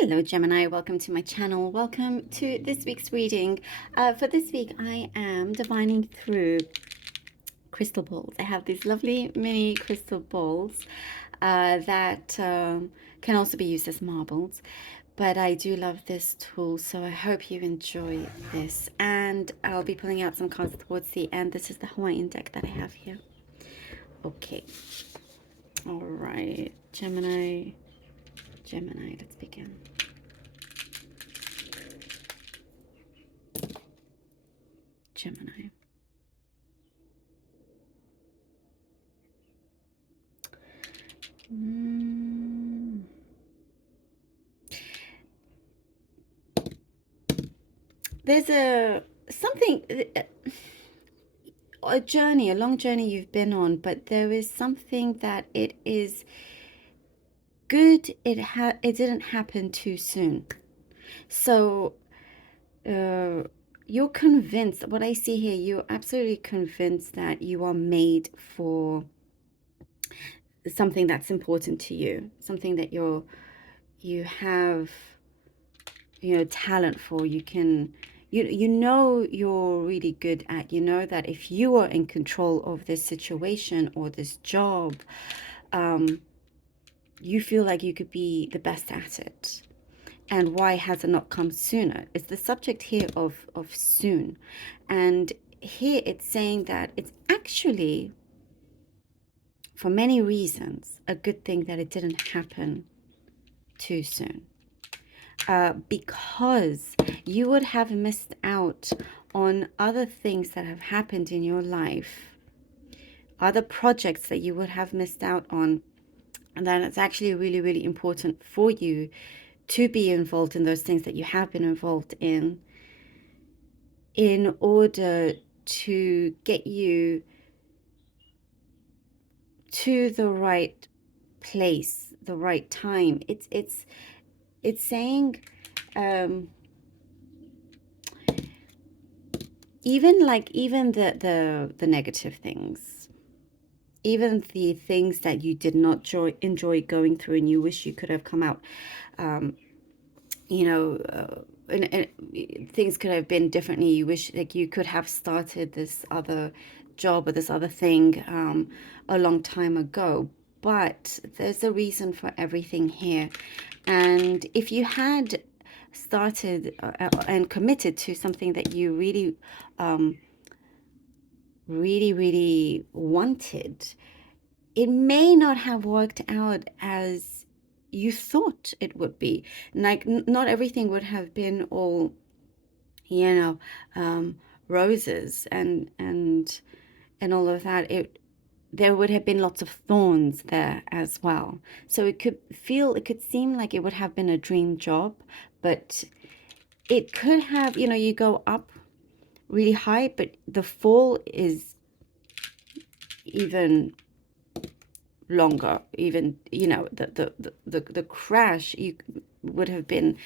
Hello Gemini, welcome to my channel. Welcome to this week's reading. For this week I am divining through crystal balls. I have these lovely mini crystal balls that can also be used as marbles. But I do love this tool, so I hope you enjoy this. And I'll be pulling out some cards towards the end. This is the Hawaiian deck that I have here. Okay. All right. Gemini, let's begin. Gemini. There's a journey, a long journey you've been on, but there is something that it is good. It didn't happen too soon. So you're convinced. What I see here, you're absolutely convinced that you are made for something that's important to you, something that you have, talent for. You know you're really good at. You know that if you are in control of this situation or this job, you feel like you could be the best at it. And why has it not come sooner? It's the subject here of soon. And here it's saying that it's actually, for many reasons, a good thing that it didn't happen too soon. Because you would have missed out on other things that have happened in your life, other projects that you would have missed out on, and then it's actually really, really important for you to be involved in those things that you have been involved in order to get you to the right place, the right time. It's saying even the negative things, even the things that you did not enjoy going through and you wish you could have come out, and things could have been differently. You wish like you could have started this other job or this other thing a long time ago. But there's a reason for everything here. And if you had started and committed to something that you really, really wanted, it may not have worked out as you thought it would be. Like not everything would have been all, roses and all of that. There would have been lots of thorns there as well. So it could seem like it would have been a dream job, but it could have, you go up really high, but the fall is even longer. Even, the crash would have been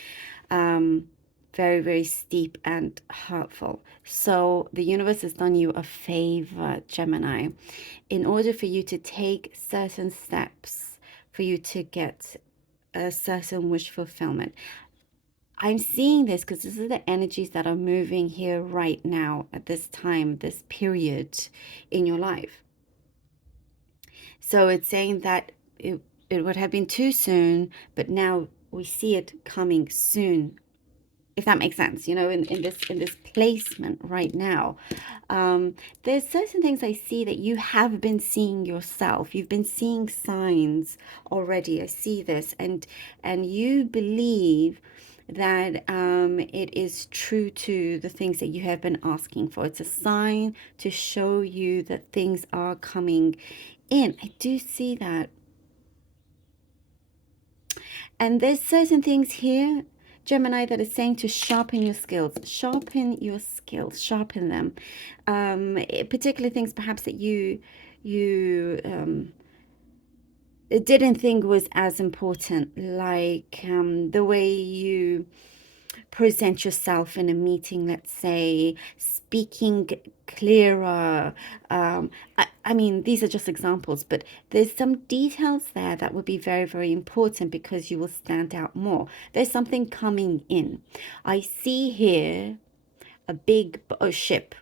very, very steep and hurtful. So the universe has done you a favor, Gemini, in order for you to take certain steps, for you to get a certain wish fulfillment. I'm seeing this because this is the energies that are moving here right now at this time, this period in your life. So it's saying that it would have been too soon, but now we see it coming soon, if that makes sense, in this placement right now. There's certain things I see that you have been seeing yourself. You've been seeing signs already. I see this, and you believe that it is true to the things that you have been asking for. It's a sign to show you that things are coming in. I do see that. And there's certain things here, Gemini, that is saying to sharpen your skills. Sharpen your skills. Sharpen them. Particular things perhaps that you didn't think was as important, like the way you present yourself in a meeting, let's say, speaking clearer. I mean, these are just examples, but there's some details there that would be very, very important because you will stand out more. There's something coming in. I see here a big ship,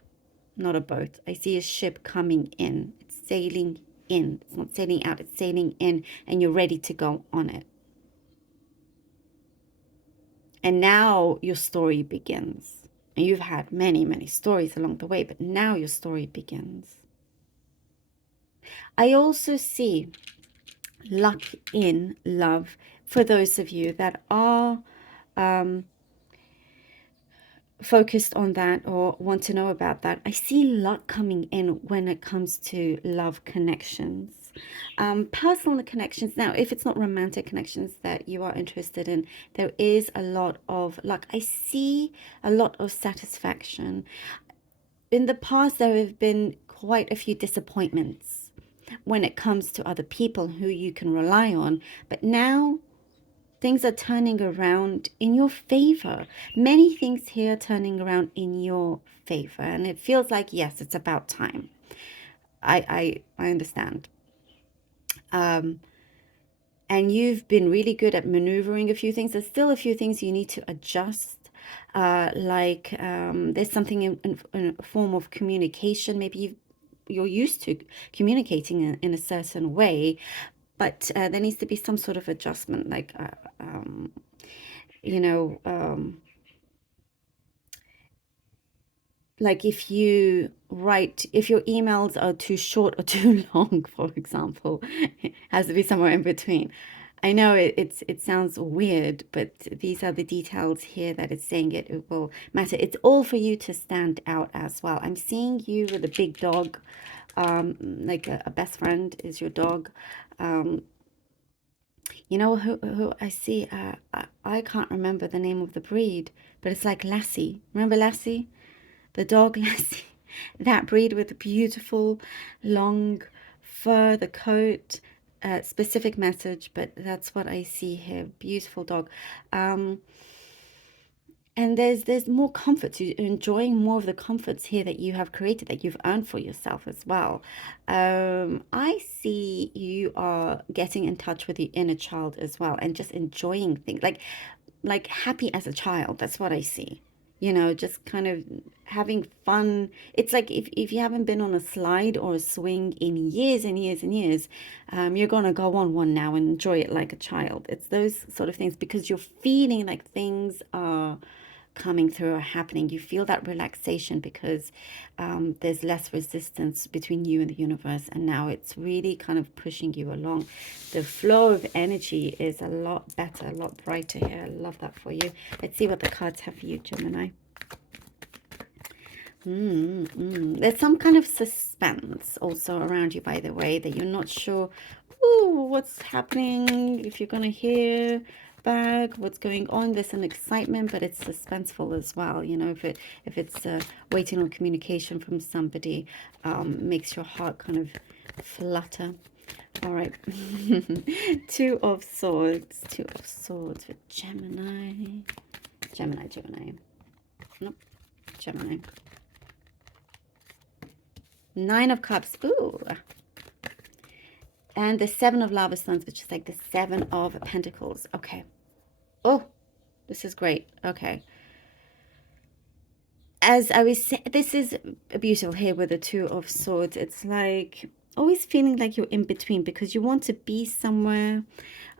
not a boat. I see a ship coming in. It's sailing in. It's not sailing out, it's sailing in, and you're ready to go on it. And now your story begins. And you've had many, many stories along the way, but now your story begins. I also see luck in love for those of you that are focused on that or want to know about that. I see luck coming in when it comes to love connections, personal connections. Now, if it's not romantic connections that you are interested in, there is a lot of luck. I see a lot of satisfaction. In the past, there have been quite a few disappointments when it comes to other people who you can rely on, but now things are turning around in your favor. Many things here turning around in your favor. And it feels like, yes, it's about time. I understand. And you've been really good at maneuvering a few things. There's still a few things you need to adjust. There's something in a form of communication. Maybe you're used to communicating in a certain way, but there needs to be some sort of adjustment, like you know, like if you write, if your emails are too short or too long, for example, it has to be somewhere in between. I know it sounds weird, but these are the details here that it's saying it will matter. It's all for you to stand out as well. I'm seeing you with a big dog, like a best friend is your dog. You know who I see? I can't remember the name of the breed, but it's like Lassie. Remember Lassie? The dog Lassie. That breed with the beautiful long fur, the coat, specific message, but that's what I see here. Beautiful dog. And there's more comforts. You're enjoying more of the comforts here that you have created, that you've earned for yourself as well. I see you are getting in touch with your inner child as well, and just enjoying things like happy as a child. That's what I see. You know, just kind of having fun. It's like if you haven't been on a slide or a swing in years and years and years, you're gonna go on one now and enjoy it like a child. It's those sort of things because you're feeling like things are coming through or happening. You feel that relaxation because there's less resistance between you and the universe, and now it's really kind of pushing you along. The flow of energy is a lot better, a lot brighter here. I love that for you. Let's see what the cards have for you, Gemini. There's some kind of suspense also around you, by the way, that you're not sure, ooh, what's happening, if you're going to hear back, what's going on. There's an excitement, but it's suspenseful as well. You know, if it's waiting on communication from somebody, makes your heart kind of flutter. All right. Two of Swords for Gemini. Gemini. Nope. Gemini. Nine of Cups. Ooh. And the Seven of Lava Stones, which is like the Seven of Pentacles. Okay. Oh, this is great. Okay. As I was saying, this is beautiful here with the Two of Swords. It's like always feeling like you're in between because you want to be somewhere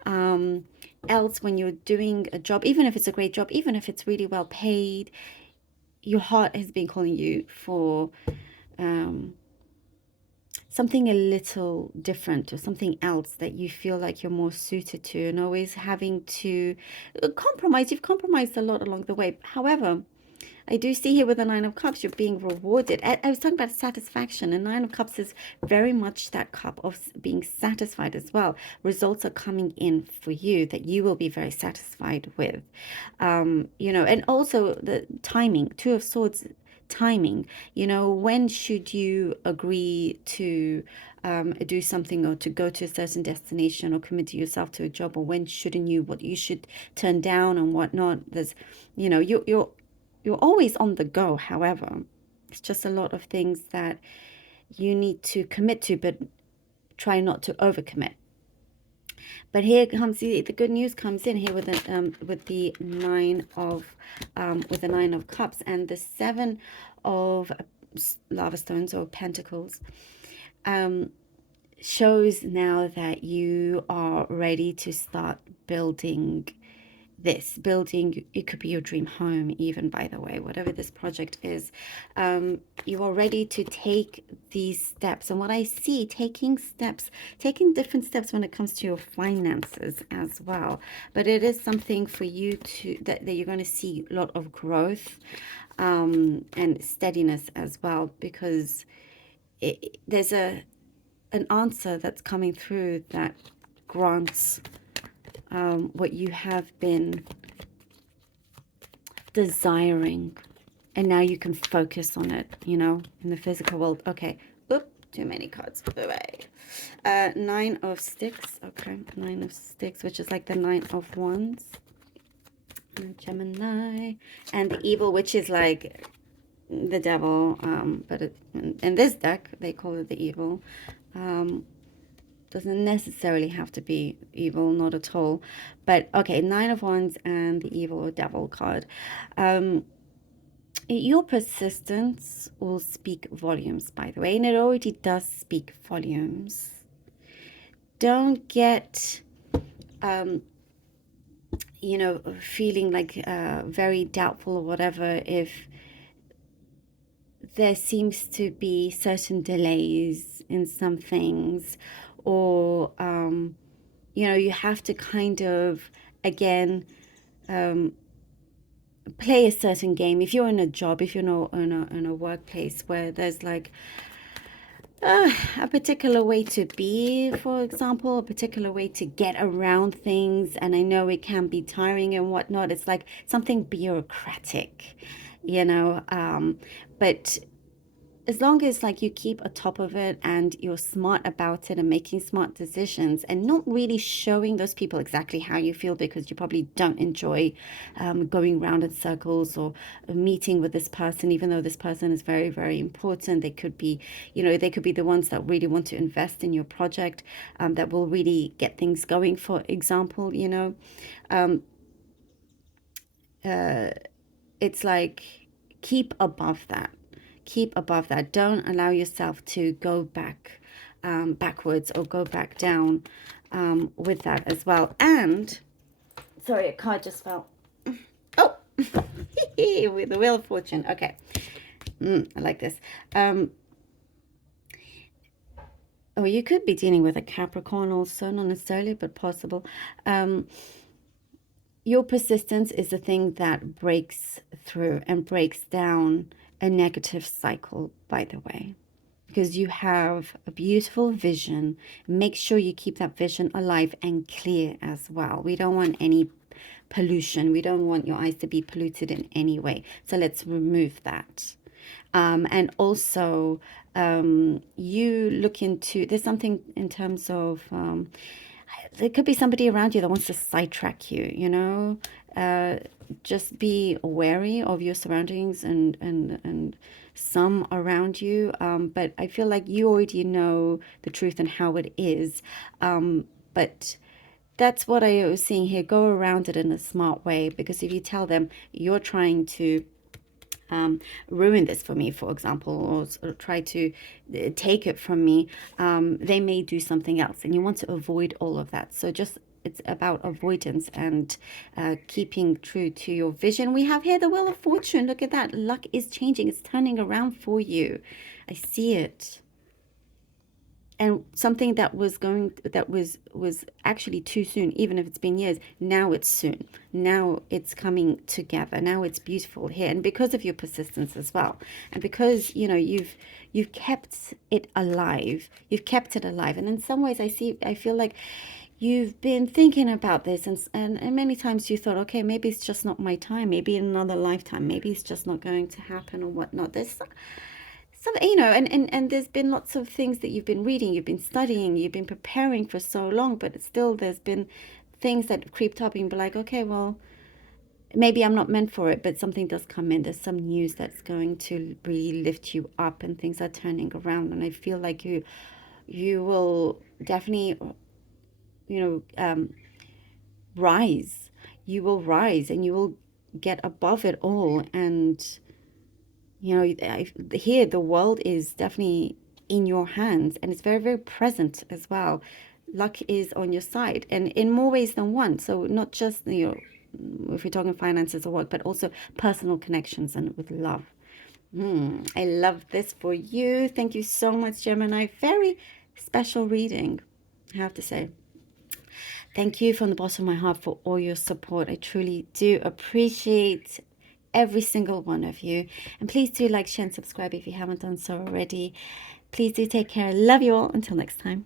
else when you're doing a job, even if it's a great job, even if it's really well paid. Your heart has been calling you for something a little different or something else that you feel like you're more suited to, and always having to compromise. You've compromised a lot along the way. However, I do see here with the Nine of Cups, you're being rewarded. I was talking about satisfaction, and Nine of Cups is very much that cup of being satisfied as well. Results are coming in for you that you will be very satisfied with. You know, and also the timing, Two of Swords, timing. You know, when should you agree to do something, or to go to a certain destination, or commit yourself to a job, or when shouldn't you, what you should turn down and whatnot. There's, you know, you're always on the go. However, it's just a lot of things that you need to commit to, but try not to overcommit. But here comes the good news comes in here with the nine of cups and the seven of lava stones or pentacles. Shows now that you are ready to start building this. Building, it could be your dream home even, by the way, whatever this project is. You are ready to take these steps. And what I see, taking different steps when it comes to your finances as well. But it is something for you to that you're going to see a lot of growth and steadiness as well, because there's an answer that's coming through that grants what you have been desiring, and now you can focus on it, you know, in the physical world. Okay, oop, too many cards. Bye-bye. Nine of sticks. Okay, nine of sticks, which is like the nine of wands. Gemini. And the evil, which is like the devil, but in this deck they call it the evil. Doesn't necessarily have to be evil, not at all. But okay, nine of wands and the evil or devil card. Your persistence will speak volumes, by the way, and it already does speak volumes. Don't get you know, feeling like very doubtful or whatever if there seems to be certain delays in some things, or you know, you have to kind of again play a certain game. If you're in a job, if you're in a workplace where there's like a particular way to be, for example, a particular way to get around things, and I know it can be tiring and whatnot, it's like something bureaucratic, you know, but as long as like you keep atop of it and you're smart about it and making smart decisions and not really showing those people exactly how you feel, because you probably don't enjoy going round in circles or meeting with this person, even though this person is very, very important. They could be, you know, they could be the ones that really want to invest in your project, that will really get things going, for example, you know. It's like keep above that. Keep above that. Don't allow yourself to go back backwards or go back down with that as well. And sorry, a card just fell. Oh, with the Wheel of Fortune. Okay, I like this. Oh, you could be dealing with a Capricorn also, not necessarily, but possible. Your persistence is the thing that breaks through and breaks down a negative cycle, by the way, because you have a beautiful vision. Make sure you keep that vision alive and clear as well. We don't want any pollution. We don't want your eyes to be polluted in any way. So let's remove that. And also, you look into, there's something in terms of, there could be somebody around you that wants to sidetrack you, you know. Just be wary of your surroundings and some around you. But I feel like you already know the truth and how it is. But that's what I was seeing here. Go around it in a smart way, because if you tell them you're trying to ruin this for me, for example, or try to take it from me, they may do something else, and you want to avoid all of that. So just, it's about avoidance and keeping true to your vision. We have here the Wheel of Fortune. Look at that. Luck is changing. It's turning around for you. I see it. And something that was actually too soon, even if it's been years, now it's soon. Now it's coming together. Now it's beautiful here. And because of your persistence as well, and because, you know, you've kept it alive. You've kept it alive. And in some ways I feel like you've been thinking about this, and many times you thought, okay, maybe it's just not my time, maybe in another lifetime, maybe it's just not going to happen or whatnot. There's some, and there's been lots of things that you've been reading, you've been studying, you've been preparing for so long, but still there's been things that creeped up and you'd be like, okay, well, maybe I'm not meant for it, but something does come in. There's some news that's going to really lift you up, and things are turning around. And I feel like you will definitely, you know, rise. You will rise, and you will get above it all. And here the world is definitely in your hands, and it's very, very present as well. Luck is on your side, and in more ways than one. So not just, if you're talking finances or work, but also personal connections and with love. I love this for you. Thank you so much, Gemini. Very special reading, I have to say. Thank you from the bottom of my heart for all your support. I truly do appreciate every single one of you. And please do like, share, and subscribe if you haven't done so already. Please do take care. I love you all. Until next time.